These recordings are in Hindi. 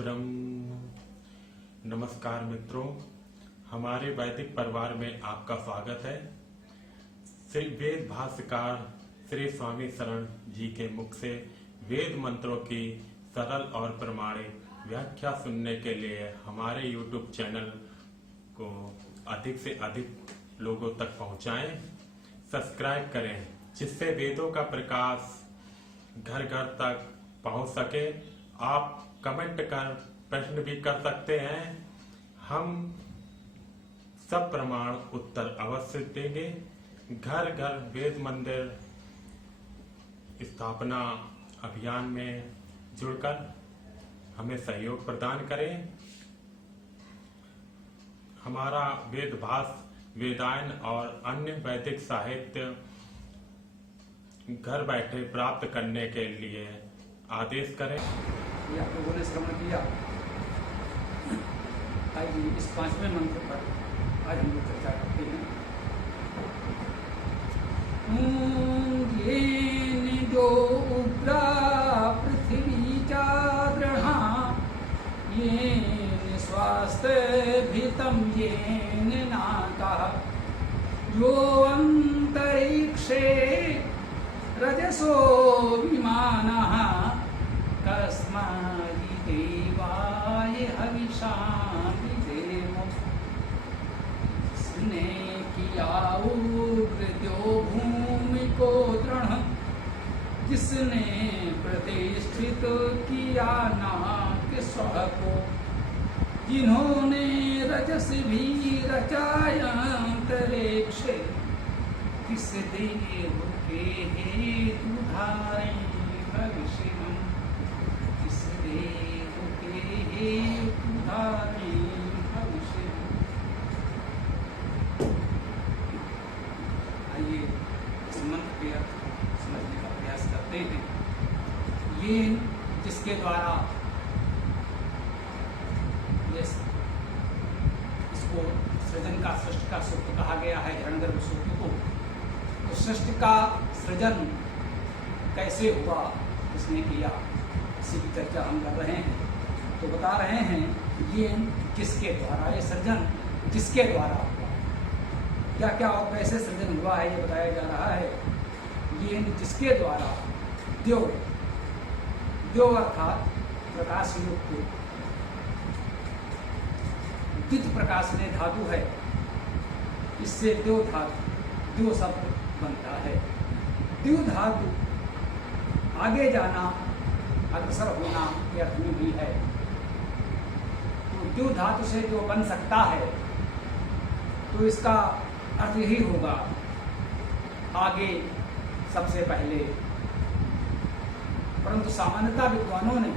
ब्रह्म। नमस्कार मित्रों, हमारे वैदिक परिवार में आपका स्वागत है। श्री वेद भाष्यकार श्री स्वामी शरण जी के मुख से वेद मंत्रों की सरल और प्रमाणिक व्याख्या सुनने के लिए हमारे YouTube चैनल को अधिक से अधिक लोगों तक पहुंचाएं, सब्सक्राइब करें, जिससे वेदों का प्रकाश घर घर तक पहुंच सके। आप कमेंट कर प्रश्न भी कर सकते हैं, हम सब प्रमाण उत्तर अवश्य देंगे। घर घर वेद मंदिर स्थापना अभियान में जुड़कर हमें सहयोग प्रदान करें। हमारा वेद भाष्य, वेदायन और अन्य वैदिक साहित्य घर बैठे प्राप्त करने के लिए आदेश करें। ये आप लोगों ने श्रवण किया। आइए इस 5वें मंत्र पर आज हम लोग चर्चा करते हैं। ये जो उग्रा पृथ्वी चाद्रहा ये स्वास्थ्य भीतम ये नाका यो अंतरिक्षे रजसो विमानः कस्मादि देवाय हविषां विधेम। जिसने किया उग्रद्यो भूमि को दृढ़, जिसने प्रतिष्ठित किया नाग स्व को, जिन्होंने रजस भी रचाया अंतरिक्ष, किस देव के हेतु धारें भविष्य, किस देव के हेतु धारें भविष्य। आइए इस मंत्र के अर्थ समझने का प्रयास करते हैं। ये जिसके द्वारा इसको सृजन का, सृष्टि का सूत्र कहा गया है, हिरण्यगर्भ सूत्र को। तो सृष्टि का सृजन कैसे हुआ, किसने किया, इसी की चर्चा हम कर रहे हैं। तो बता रहे हैं ये किसके द्वारा, ये सृजन किसके द्वारा हुआ, क्या क्या और कैसे सृजन हुआ है, ये बताया जा रहा है। ये जिसके द्वारा द्यो अर्थात प्रकाश युक्त, द्वित प्रकाश ने धातु है, इससे द्यो शब्द बनता है। द्यु धातु आगे जाना, अग्रसर होना के अर्थ में भी है। तो द्यु धातु से जो बन सकता है तो इसका अर्थ यही होगा, आगे सबसे पहले। परंतु सामान्यतः विद्वानों ने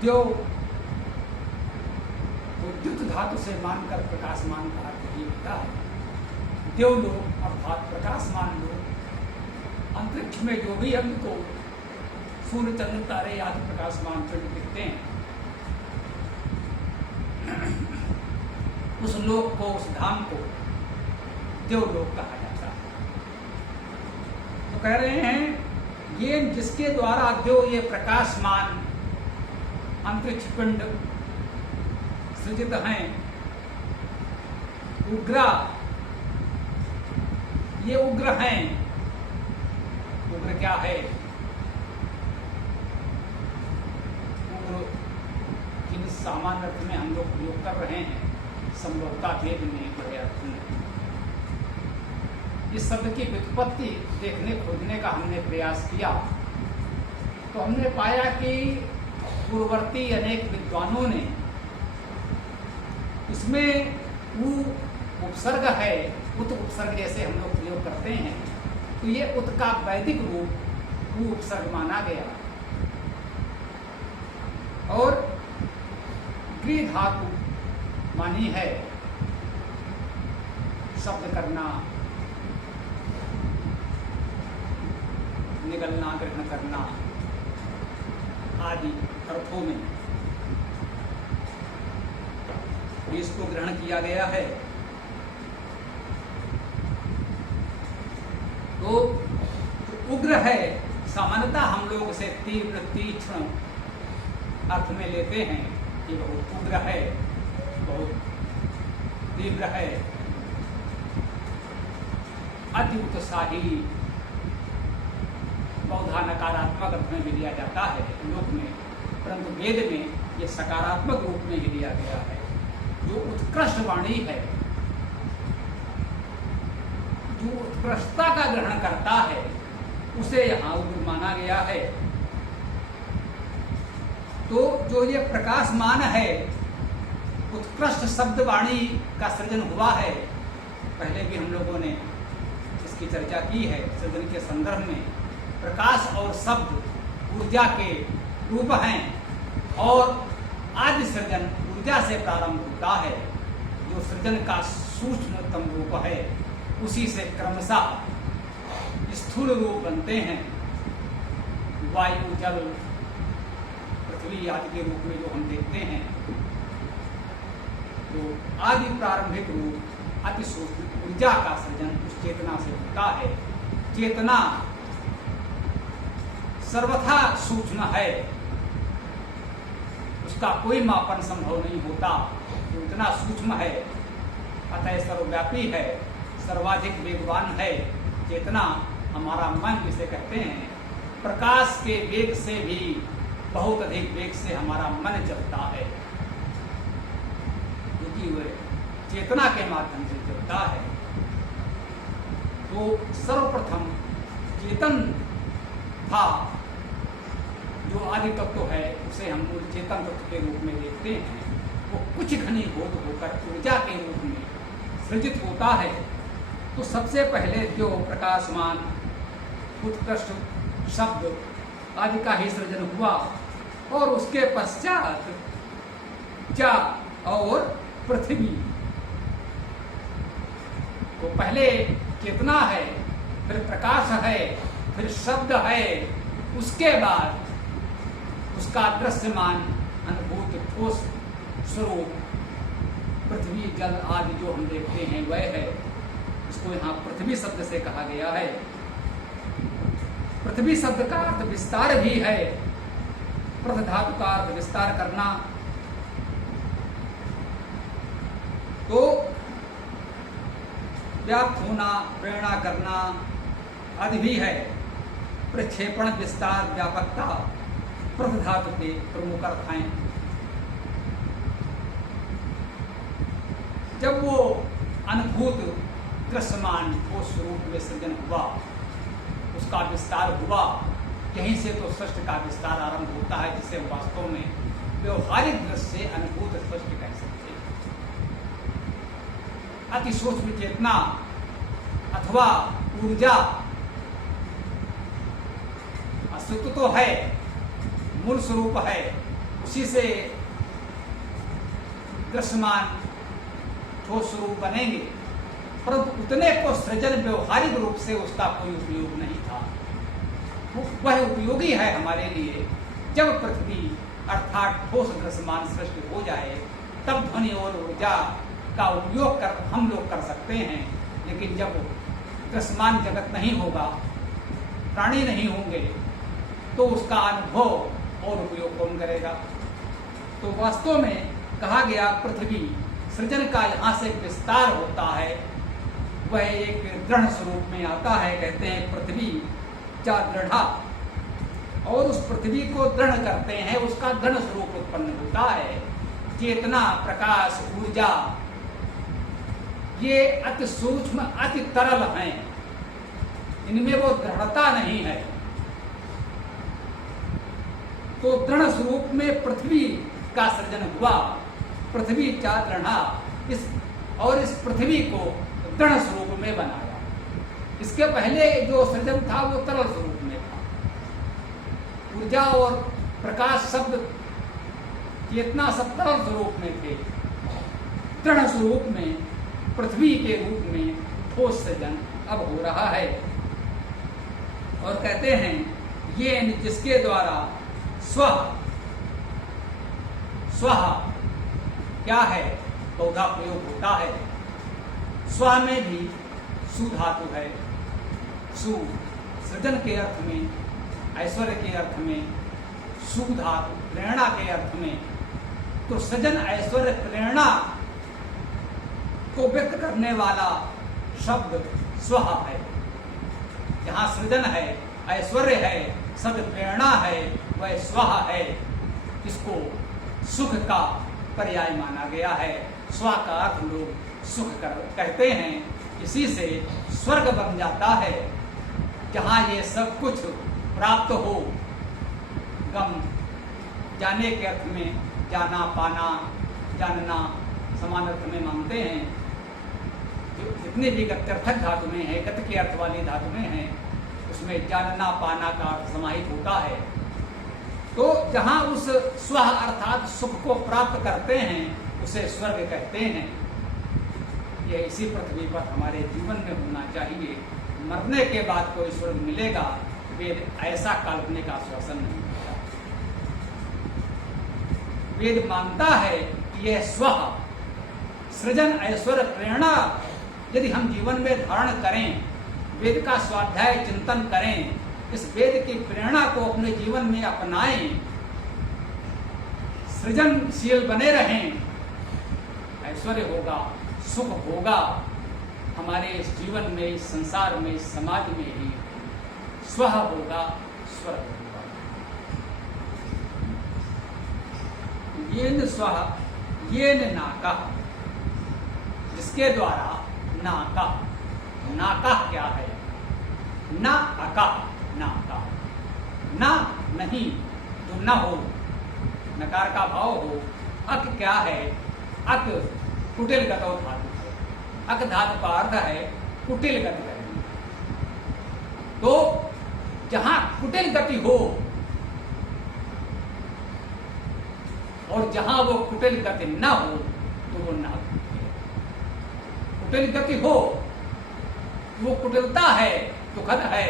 द्यो द्युत धातु से मानकर प्रकाशमान का अर्थ ही होता है। देवलोक अर्थात प्रकाशमान लोग, अंतरिक्ष में जो भी हमको सूर्य चंद्र तारे आदि प्रकाशमान पिंड दिखते हैं, उस लोक को, उस धाम को देवलोक कहा जाता है। तो कह रहे हैं ये जिसके द्वारा देव, ये प्रकाशमान अंतरिक्ष पिंड सृजित हैं। उग्रा, ये उग्र हैं। उग्र क्या है? उग्र जिन सामान्य अर्थ में हम लोग प्रयोग कर रहे हैं, संभवतः भेद में, बड़े अर्थ में। इस शब्द की व्युत्पत्ति देखने खोजने का हमने प्रयास किया, तो हमने पाया कि पूर्ववर्ती अनेक विद्वानों ने इसमें उपसर्ग है, उत उपसर्ग जैसे हम लोग प्रयोग करते हैं, तो ये उत का वैदिक रूप उपसर्ग माना गया। और गृह धातु मानी है शब्द करना, निगलना, ग्रहण करना आदि अर्थों में इसको ग्रहण किया गया है। तो उग्र है, सामान्यतः हम लोग उसे तीव्र, तीक्ष्ण अर्थ में लेते हैं ये बहुत उग्र है, बहुत तीव्र है, अति उत्साही, बहुधा नकारात्मक अर्थ में भी लिया जाता है लोक में, परंतु वेद में ये सकारात्मक रूप में ही लिया गया है। जो उत्कृष्ट वाणी है, जो उत्कृष्टता का ग्रहण करता है, उसे यहाँ उग्र माना गया है। तो जो ये प्रकाशमान है, उत्कृष्ट शब्द वाणी का सृजन हुआ है, पहले भी हम लोगों ने इसकी चर्चा की है सृजन के संदर्भ में। प्रकाश और शब्द ऊर्जा के रूप हैं और आदि सृजन ऊर्जा से प्रारंभ होता है। जो सृजन का सूक्ष्मतम रूप है, उसी से क्रमशः स्थूल रूप बनते हैं। वायु, जल, पृथ्वी आदि के रूप में जो हम देखते हैं, तो आदि प्रारंभिक रूप अति सूक्ष्म ऊर्जा का सृजन उस चेतना से होता है। चेतना सर्वथा सूक्ष्म है, उसका कोई मापन संभव नहीं होता, जो इतना सूक्ष्म है, अतः सर्वव्यापी है, सर्वाधिक वेगवान है। चेतना हमारा मन जिसे कहते हैं, प्रकाश के वेग से भी बहुत अधिक वेग से हमारा मन चलता है, क्योंकि वह चेतना के माध्यम से चलता है। तो सर्वप्रथम चेतन था, जो आदि तत्व है, उसे हम मूल चेतन तत्व के रूप में देखते हैं। वो कुछ घनीभूत होकर ऊर्जा के रूप में सृजित होता है। तो सबसे पहले जो प्रकाशमान उत्कृष्ट शब्द आदि का ही सृजन हुआ, और उसके पश्चात जल और पृथ्वी। तो पहले चेतना है, फिर प्रकाश है, फिर शब्द है, उसके बाद उसका दृश्यमान अनुभूत ठोस स्वरूप पृथ्वी, जल आदि जो हम देखते हैं वह है। इसको यहाँ पृथ्वी शब्द से कहा गया है। पृथ्वी शब्द का अर्थ विस्तार भी है। पृथ धातु का अर्थ विस्तार करना। तो व्याप्त होना, प्रेरणा करना आदि भी है। प्रक्षेपण, विस्तार, व्यापकता पृथ धातु के प्रमुख अर्थ हैं। जब वो अनुभूत दृश्यमान ठोस स्वरूप में सृजन हुआ, उसका विस्तार हुआ, यहीं से तो सृष्टि का विस्तार आरंभ होता है, जिसे वास्तव में व्यवहारिक दृष्टि से अनुभूत सृष्टि कह सकते हैं। अति सूक्ष्म चेतना अथवा ऊर्जा अस्तित्व तो है, मूल स्वरूप है, उसी से दृश्यमान ठोस स्वरूप बनेंगे, परंतु उतने को सृजन व्यवहारिक रूप से उसका कोई उपयोग नहीं था। वह उपयोगी है हमारे लिए जब पृथ्वी अर्थात ठोस दृश्यमान सृष्टि हो जाए, तब ध्वनि और ऊर्जा का उपयोग कर हम लोग कर सकते हैं। लेकिन जब दृश्यमान जगत नहीं होगा, प्राणी नहीं होंगे, तो उसका अनुभव और उपयोग कौन करेगा। तो वास्तव में कहा गया पृथ्वी सृजन का यहाँ से विस्तार होता है, वह एक दृढ़ स्वरूप में आता है। कहते हैं पृथ्वी चा दृढ़ा, और उस पृथ्वी को दृढ़ करते हैं, उसका दृढ़ स्वरूप उत्पन्न होता है। चेतना, प्रकाश, ऊर्जा ये अति सूक्ष्म, अति तरल हैं, इनमें वो दृढ़ता नहीं है। तो दृढ़ स्वरूप में पृथ्वी का सृजन हुआ, पृथ्वी चा दृढ़ा, इस पृथ्वी को दृढ़ स्वरूप में बनाया। इसके पहले जो सृजन था वो तरल स्वरूप में था। ऊर्जा और प्रकाश शब्द, चेतना सब तरल स्वरूप में थे। दृढ़ स्वरूप में पृथ्वी के रूप में ठोस सृजन अब हो रहा है। और कहते हैं ये जिसके द्वारा स्व क्या है, बहुधा प्रयोग होता है। स्व में भी सु धातु है। सु सृजन के अर्थ में, ऐश्वर्य के अर्थ में सु धातु प्रेरणा के अर्थ में, तो सृजन ऐश्वर्य प्रेरणा को व्यक्त करने वाला शब्द स्वः है। जहाँ सृजन है, ऐश्वर्य है, सद प्रेरणा है, वह स्वः है। इसको सुख का पर्याय माना गया है। स्व का अर्थ लोग सुख कहते हैं। इसी से स्वर्ग बन जाता है, जहाँ ये सब कुछ प्राप्त हो। गम जाने के अर्थ में जाना, पाना, जानना समान अर्थ में मानते हैं। जो जितनी भी गत्यर्थक धातुएं हैं, गत के अर्थ वाली धातुएं हैं, उसमें जानना, पाना का अर्थ समाहित होता है। तो जहाँ उस स्व अर्थात सुख को प्राप्त करते हैं, उसे स्वर्ग कहते हैं। यह इसी पृथ्वी पर हमारे जीवन में होना चाहिए। मरने के बाद कोई स्वर्ग मिलेगा, वेद ऐसा काल्पनिक आश्वासन नहीं देता। वेद मानता है कि यह स्व सृजन ऐश्वर्य प्रेरणा यदि हम जीवन में धारण करें, वेद का स्वाध्याय चिंतन करें, इस वेद की प्रेरणा को अपने जीवन में अपनाएं, सृजनशील बने रहें, ऐश्वर्य होगा, सुख होगा हमारे इस जीवन में, इस संसार में, इस समाज में ही स्वः होगा, स्वर्ग होगा। येन स्वः येन नाकः, जिसके द्वारा नाकः, नाकः क्या है? ना अकः, नाकः, ना नहीं तो न हो, नकार का भाव हो। अक क्या है? अक कुटिल गतो धातु है। अक धातु का अर्थ है कुटिल गति करनी। तो जहां कुटिल गति हो और जहां वो कुटिल गति न हो, तो वो ना कुटिल गति हो, वो कुटिलता है, दुखद है।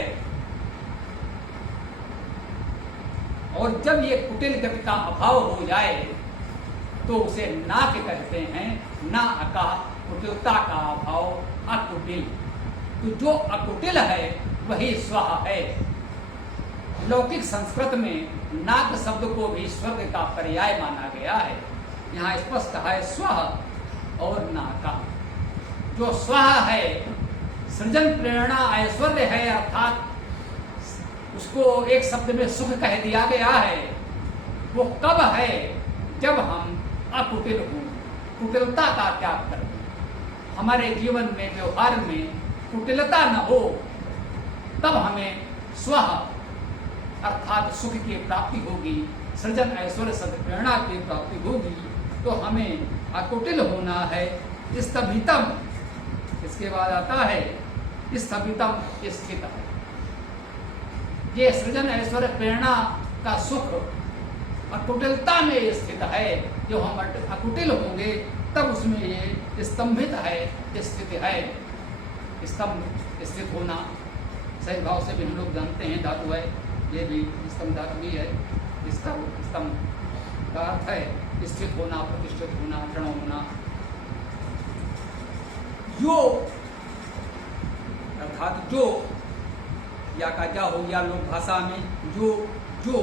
और जब ये कुटिल गति का अभाव हो जाए तो उसे नाक कहते हैं। ना अका, कुटिलता का अभाव, अकुटिल। तो जो अकुटिल है वही स्वः है। लौकिक संस्कृत में नाक शब्द को भी स्वर्ग का पर्याय माना गया है। यहाँ स्पष्ट है स्वः और नाका। जो स्वः है, सृजन प्रेरणा ऐश्वर्य है, अर्थात उसको एक शब्द में सुख कह दिया गया है। वो कब है? जब हम अकुटिल हों, कुटिलता का त्याग कर दें। हमारे जीवन में, व्यवहार में कुटिलता न हो, तब हमें स्वः अर्थात सुख की प्राप्ति होगी, सृजन ऐश्वर्य सद्प्रेरणा की प्राप्ति होगी। तो हमें अकुटिल होना है। स्थभितम, इसके बाद आता है स्थभितम, स्थित है। ये सृजन ऐश्वर्य प्रेरणा का सुख अकुटिलता में स्थित है। जो हम अकुटिल होंगे तब उसमें ये स्तंभित है, स्थित है। स्तंभ, स्थित होना सही भाव से भी हम लोग जानते हैं, धातु है, ये भी स्तंभ धातु भी है। स्तंभ का अर्थ है स्थित होना, प्रतिष्ठित होना, दृढ़ होना। यो अर्थात जो, या का जा हो गया लोक भाषा में, जो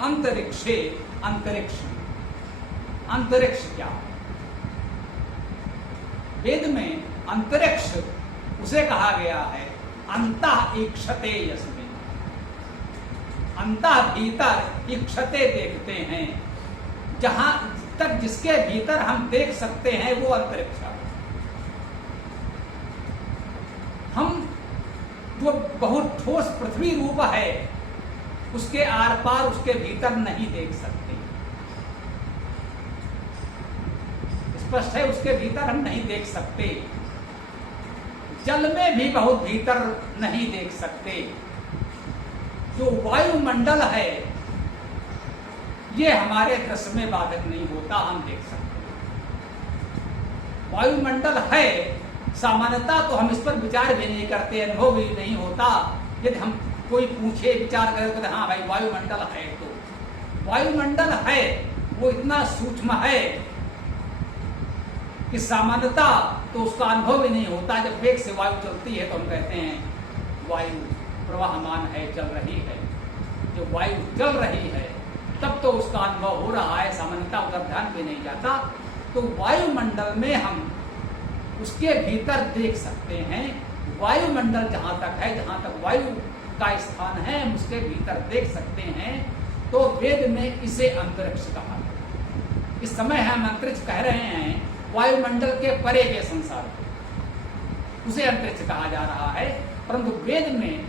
अंतरिक्षे, अंतरिक्ष, अंतरिक्ष क्या? वेद में अंतरिक्ष उसे कहा गया है अंतः ईक्षते यस्मिन्। अंतः भीतर, ईक्षते देखते हैं, जहां तक जिसके भीतर हम देख सकते हैं वो अंतरिक्ष है। हम जो बहुत ठोस पृथ्वी रूप है उसके आर पार, उसके भीतर नहीं देख सकते। स्पष्ट है, उसके भीतर हम नहीं देख सकते। जल में भी बहुत भीतर नहीं देख सकते। जो वायुमंडल है ये हमारे दृश्य में बाधक नहीं होता, हम देख सकते। वायुमंडल है, सामान्यता तो हम इस पर विचार भी नहीं करते, अनुभव भी नहीं होता। यदि हम कोई पूछे, विचार करे तो हाँ भाई वायुमंडल है, तो वायुमंडल है, वो इतना सूक्ष्म है कि सामान्यता तो उसका अनुभव ही नहीं होता। जब वेग से वायु चलती है तो हम कहते हैं वायु प्रवाहमान है, चल रही है। जो वायु चल रही है, तब तो उसका अनुभव हो रहा है, सामान्यता उधर ध्यान भी नहीं जाता। तो वायुमंडल में हम उसके भीतर देख सकते हैं। वायुमंडल जहाँ तक है, जहाँ तक वायु का स्थान है, हम उसके भीतर देख सकते हैं। तो वेद में इसे अंतरिक्ष कहा गया। इस समय हम अंतरिक्ष कह रहे हैं वायुमंडल के परे के संसार को, उसे अंतरिक्ष कहा जा रहा है। परंतु वेद में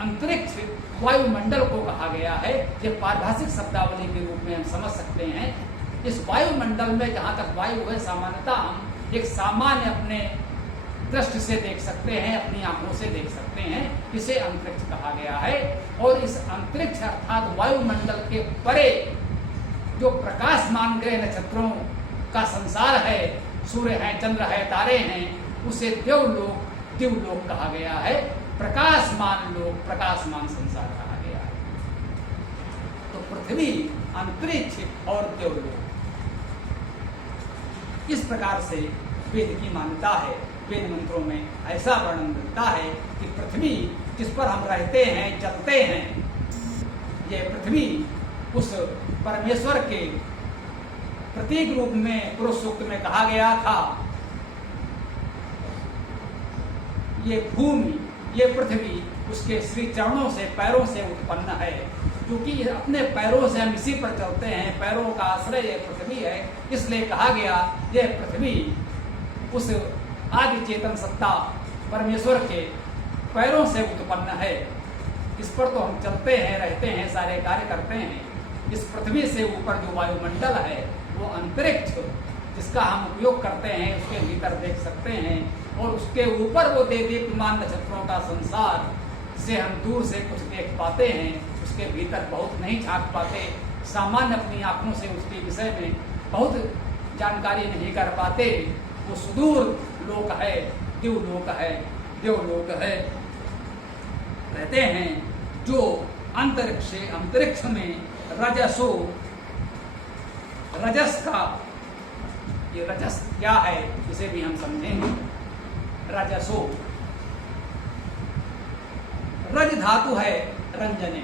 अंतरिक्ष वायुमंडल को कहा गया है। ये पारिभाषिक शब्दावली के रूप में हम समझ सकते हैं। इस वायुमंडल में जहाँ तक वायु है, सामान्यता हम एक सामान्य अपने दृष्टि से देख सकते हैं, अपनी आंखों से देख सकते हैं, इसे अंतरिक्ष कहा गया है। और इस अंतरिक्ष अर्थात वायुमंडल के परे जो प्रकाशमान ग्रह नक्षत्रों का संसार है, सूर्य है, चंद्र है, तारे हैं, उसे दिवलोक कहा गया है। प्रकाशमान लोक, प्रकाशमान संसार कहा गया है। तो पृथ्वी, अंतरिक्ष और देवलोक, इस प्रकार से वेद की मान्यता है। वेद मंत्रों में ऐसा वर्णन मिलता है कि पृथ्वी जिस पर हम रहते हैं, चलते हैं, ये पृथ्वी उस परमेश्वर के प्रतीक रूप में पुरुष सूक्त में कहा गया था। ये भूमि, ये पृथ्वी उसके श्री चरणों से, पैरों से उत्पन्न है। क्योंकि अपने पैरों से हम इसी पर चलते हैं, पैरों का आश्रय ये पृथ्वी है, इसलिए कहा गया यह पृथ्वी उस आदि चेतन सत्ता परमेश्वर के पैरों से उत्पन्न है। इस पर तो हम चलते हैं, रहते हैं, सारे कार्य करते हैं। इस पृथ्वी से ऊपर जो वायुमंडल है, वो अंतरिक्ष जिसका हम उपयोग करते हैं, उसके भीतर देख सकते हैं। और उसके ऊपर वो दीप्यमान नक्षत्रों का संसार से हम दूर से कुछ देख पाते हैं, उसके भीतर बहुत नहीं झांक पाते। सामान्य अपनी आंखों से उसके विषय में बहुत जानकारी नहीं कर पाते। वो सुदूर लोक है, देवलोक है, देवलोक है, कहते हैं जो अंतरिक्ष में रजस का, ये रजस क्या है इसे भी हम समझेंगे। रजसो, रज धातु है रंजने,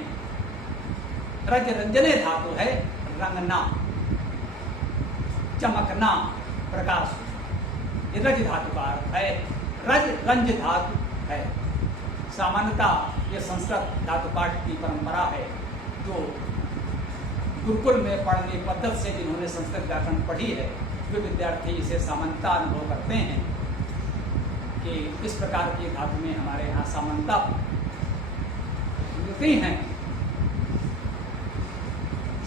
रज रंजने धातु है रंगना, चमकना, प्रकाश, ये रज धातु का अर्थ है। रज रंज धातु है। सामान्यतः ये संस्कृत धातु पाठ की परंपरा है, जो गुरुकुल में पढ़ने पद्धति से जिन्होंने संस्कृत व्याकरण पढ़ी है, वे विद्यार्थी इसे सामान्यता अनुभव करते हैं कि इस प्रकार की धातु में हमारे यहाँ सामान्यता मिलती हैं।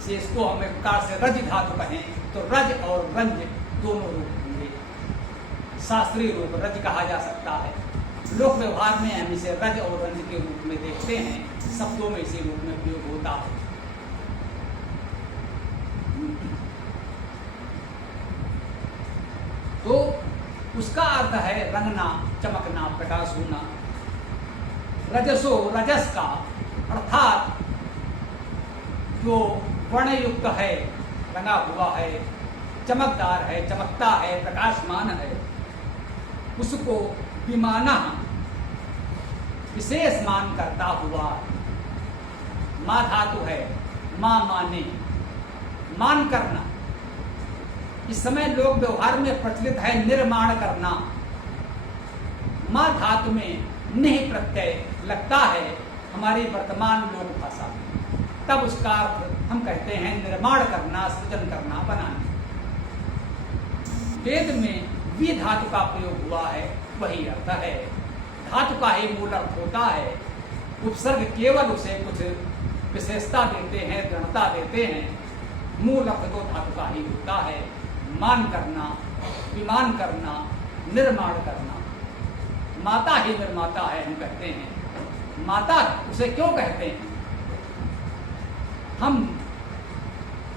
से इसको हम एक प्रकार से रज धातु कहें तो रज और रंज दोनों रूप होंगे। शास्त्रीय रूप रज कहा जा सकता है। लोक व्यवहार में हम इसे रज और रंज के रूप में देखते हैं, शब्दों में इसी रूप में प्रयोग होता है। तो उसका अर्थ है रंगना, चमकना, प्रकाश होना। रजसो, रजस का अर्थात जो वर्णयुक्त है, रंगा हुआ है, चमकदार है, चमकता है, प्रकाशमान है, उसको विमाना, विशेष मान करता हुआ। मां धातु है, मां माने, मान करना। इस समय लोक व्यवहार में प्रचलित है निर्माण करना। मां धातु में निह प्रत्यय लगता है हमारी वर्तमान लोक भाषा में, तब उसका अर्थ हम कहते हैं निर्माण करना, सृजन करना, बनाना। वेद में वी धातु का प्रयोग हुआ है, वही अर्थ है। धातु का ही मूल अर्थ होता है। उपसर्ग केवल उसे कुछ विशेषता देते हैं, दृढ़ता देते हैं। मूल अर्थ तो धातु का ही होता है। मान करना, विमान करना, निर्माण करना। माता ही निर्माता है, हम कहते हैं। माता उसे क्यों कहते हैं? हम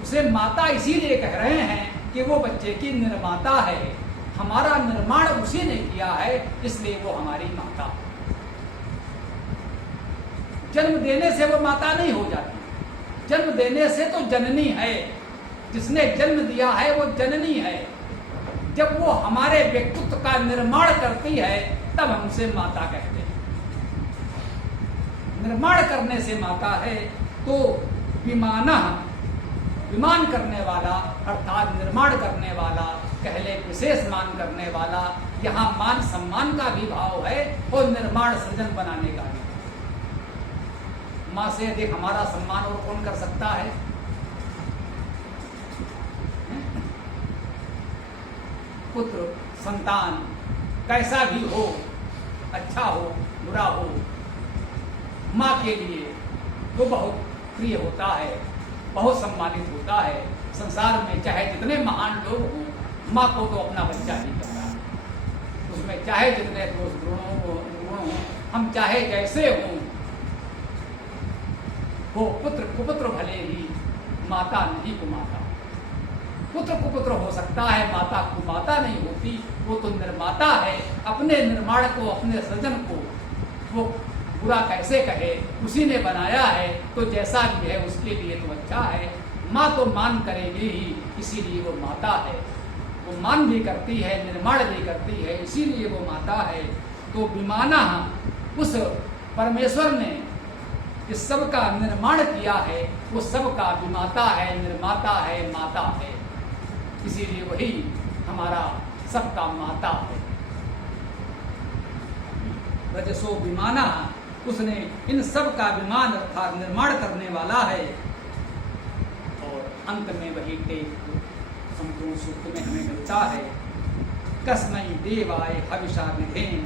उसे माता इसीलिए कह रहे हैं कि वो बच्चे की निर्माता है। हमारा निर्माण उसी ने किया है, इसलिए वो हमारी माता। जन्म देने से वो माता नहीं हो जाती। जन्म देने से तो जननी है। जिसने जन्म दिया है वो जननी है। जब वो हमारे व्यक्तित्व का निर्माण करती है, तब हम उसे माता कहते हैं। निर्माण करने से माता है। तो विमाना विमान करने वाला अर्थात निर्माण करने वाला, कहले विशेष मान करने वाला। यहाँ मान सम्मान का भी भाव है और निर्माण सृजन बनाने का भी। माँ से अधिक हमारा सम्मान और कौन कर सकता है? पुत्र संतान कैसा भी हो, अच्छा हो बुरा हो, माँ के लिए वो बहुत प्रिय होता है, बहुत सम्मानित होता है। संसार में चाहे जितने महान लोग हों, माँ को तो अपना बच्चा ही कहता है। उसमें चाहे जितने दोष गुण हों, हम चाहे जैसे हों, वो पुत्र कुपुत्र भले ही, माता नहीं कुमाता। पुत्र कुपुत्र हो सकता है, माता कुमाता नहीं होती। वो तो निर्माता है, अपने निर्माण को, अपने सृजन को वो बुरा कैसे कहे, उसी ने बनाया है, तो जैसा भी है उसके लिए तो अच्छा है। माँ तो मान करेगी ही, इसीलिए वो माता है। वो मान भी करती है, निर्माण भी करती है, इसीलिए वो माता है। तो विमाना, उस परमेश्वर ने इस सब का निर्माण किया है, वो सब का विमाता है, निर्माता है, माता है। इसीलिए वही हमारा सबका माता है। रजसो विमाना, उसने इन सब का विमान अर्थात निर्माण करने वाला है। और अंत में वही टेक संपूर्ण सूत्र में हमें मिलता है, कस्मै देवाय हविषा विधेन।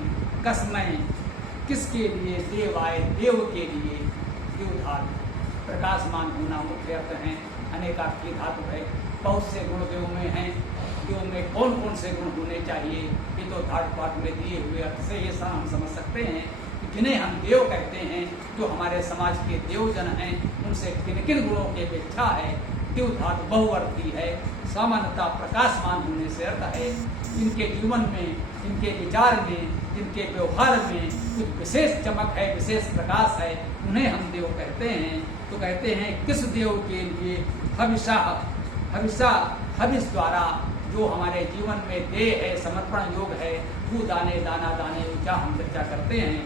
कस्मै, किसके लिए? देवाय, देव के लिए। देव धातु प्रकाशमान होना मुख्य अर्थ है। अनेकार्थी धातु है, बहुत से गुण देव में हैं। देव में कौन कौन से गुण होने चाहिए, ये तो धातु पाठ में दिए हुए अर्थ से ये हम समझ सकते हैं। जिन्हें हम देव कहते हैं, जो हमारे समाज के देवजन हैं, उनसे किन किन गुणों की अपेक्षा है। देव धातु बहुअर्थी है, सामान्यतः प्रकाशमान होने से अर्थ है। इनके जीवन में, इनके विचार में, इनके व्यवहार में कुछ विशेष चमक है, विशेष प्रकाश है, उन्हें हम देव कहते हैं। तो कहते हैं किस देव के लिए? हविषा, हविषा, हविष द्वारा जो हमारे जीवन में देह है, समर्पण योग है, वो दाने दाना दाने ऊंचा हम चर्चा करते हैं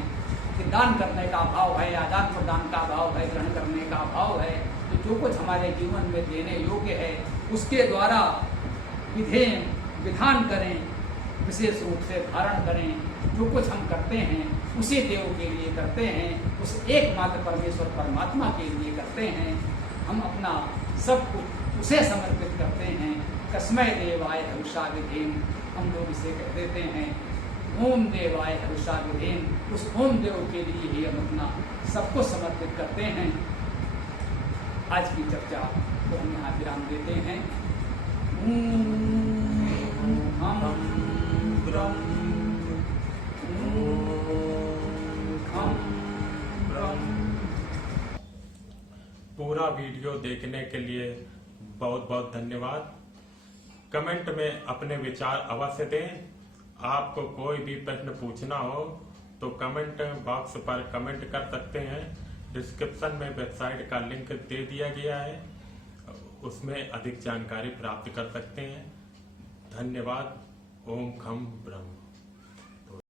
कि दान करने का भाव है, आदान प्रदान का भाव है, ग्रहण करने का भाव है। तो जो कुछ हमारे जीवन में देने योग्य है, उसके द्वारा विधेन, विधान करें, विशेष रूप से धारण करें। जो कुछ हम करते हैं उसी देव के लिए करते हैं, उस एकमात्र परमेश्वर परमात्मा के लिए करते हैं। हम अपना सब कुछ उसे समर्पित करते हैं। कस्मै देवाय हविषा विधेन, हम लोग इसे कह देते हैं ओम देवाय हविषा विधेन। उस ओम देव के लिए ही हम अपना सब कुछ समर्पित करते हैं। आज की चर्चा को हम यहाँ विराम देते हैं। हम ब्रह्म, पूरा वीडियो देखने के लिए बहुत बहुत धन्यवाद। कमेंट में अपने विचार अवश्य दें। आपको कोई भी प्रश्न पूछना हो तो कमेंट बॉक्स पर कमेंट कर सकते हैं। डिस्क्रिप्शन में वेबसाइट का लिंक दे दिया गया है, उसमें अधिक जानकारी प्राप्त कर सकते हैं। धन्यवाद। ओम खम ब्रह्म।